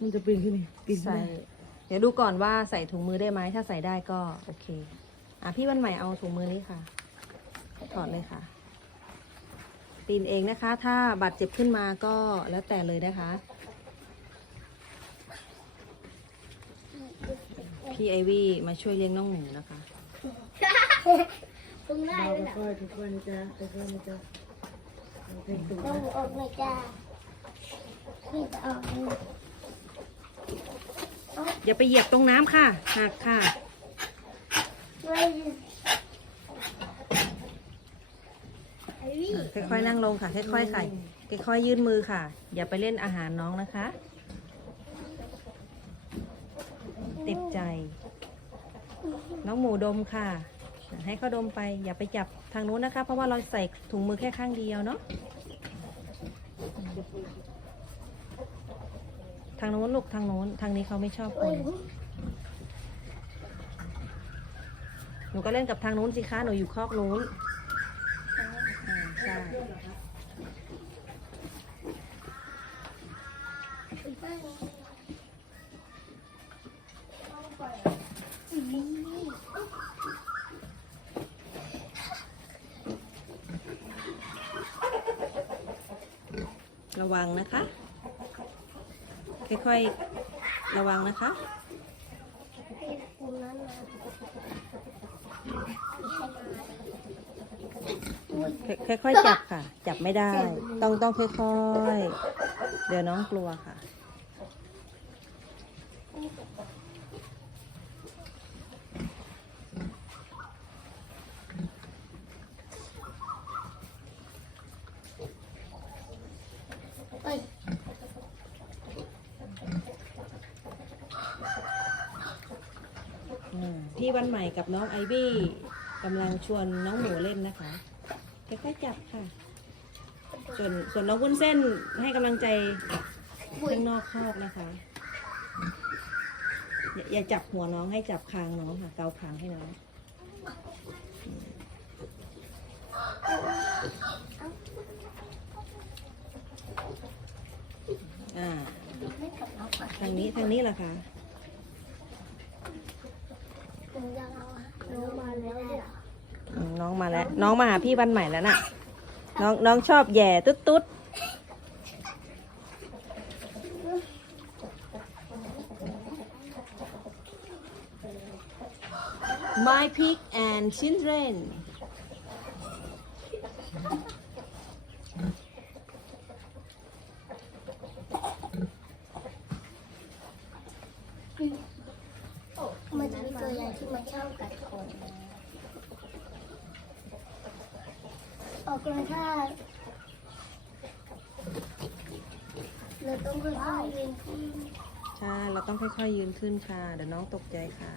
มันจะปีนขึ้นนี่ปีนขึ้นใส่ได้เดี๋ยวดูก่อนว่าใส่ถุงมือได้ไหมถ้าใส่ได้ก็โอเค อะพี่วันใหม่เอาถุงมือนี้ค่ะถอดเลยค่ะปีนเองนะคะ ถ้าบาดเจ็บขึ้นมาก็แล้วแต่เลยนะคะ พี่ไอวี่มาช่วยเลี้ยงน้องหมูนะคะ ตรงได้เราด้วยนะค่อยๆค่อยๆนะจ๊ะค่อยๆนะจ๊ะเอาเพลงตุ่มต้องนะออกไม่จ้าไม่จะออก อย่าไปเหยียบตรงน้ำค่ะหักค่ะ ค่อยๆนั่งลงค่ะ ค่อยๆค่ค่อยๆยื่นมือค่ะ อย่าไปเล่นอาหารน้องนะคะ ติดใจ น้องหมูดมค่ะ ให้เขาดมไป อย่าไปจับทางนู้นนะคะ เพราะว่าเราใส่ถุงมือแค่ข้างเดียวเนาะ ทางนู้นลูกทางนู้น ทางนี้เขาไม่ชอบคนหนูก็เล่นกับทางนู้นสิคะหนูอยู่คอกนู้นอ่าใช่ระวังนะคะ ค่อยๆ ระวังนะคะ ค่อยๆ จับค่ะ จับไม่ได้ ต้องต้องค่อยๆ เดี๋ยวน้องกลัวค่ะ อืมพี่วันใหม่กับน้องไอบี้กำลังชวนน้องหมูเล่นนะคะค่อยๆจับค่ะ ส่วนส่วนน้องวุ้นเส้นให้กำลังใจข้างนอกคอกนะคะอย่าอย่าจับหัวน้องให้จับคางน้องค่ะเกาคางให้น้องอ่าไม่กลับมาก่อนทางนี้ทางนี้แหละค่ะ ผมจะเอาน้องมาแล้วเนี่ย อืม น้องมาแล้วน้องมาหาพี่วันใหม่แล้วน่ะ น้องน้องชอบแหย่ตุ๊ดตุ๊ด My pig and children มันจะมีตัวอย่างที่มันชอบกัดคน ออกเลยถ้าเราต้องค่อยๆยืนขึ้น ใช่ เราต้องค่อยๆยืนขึ้นค่ะ เดี๋ยวน้องตกใจค่ะ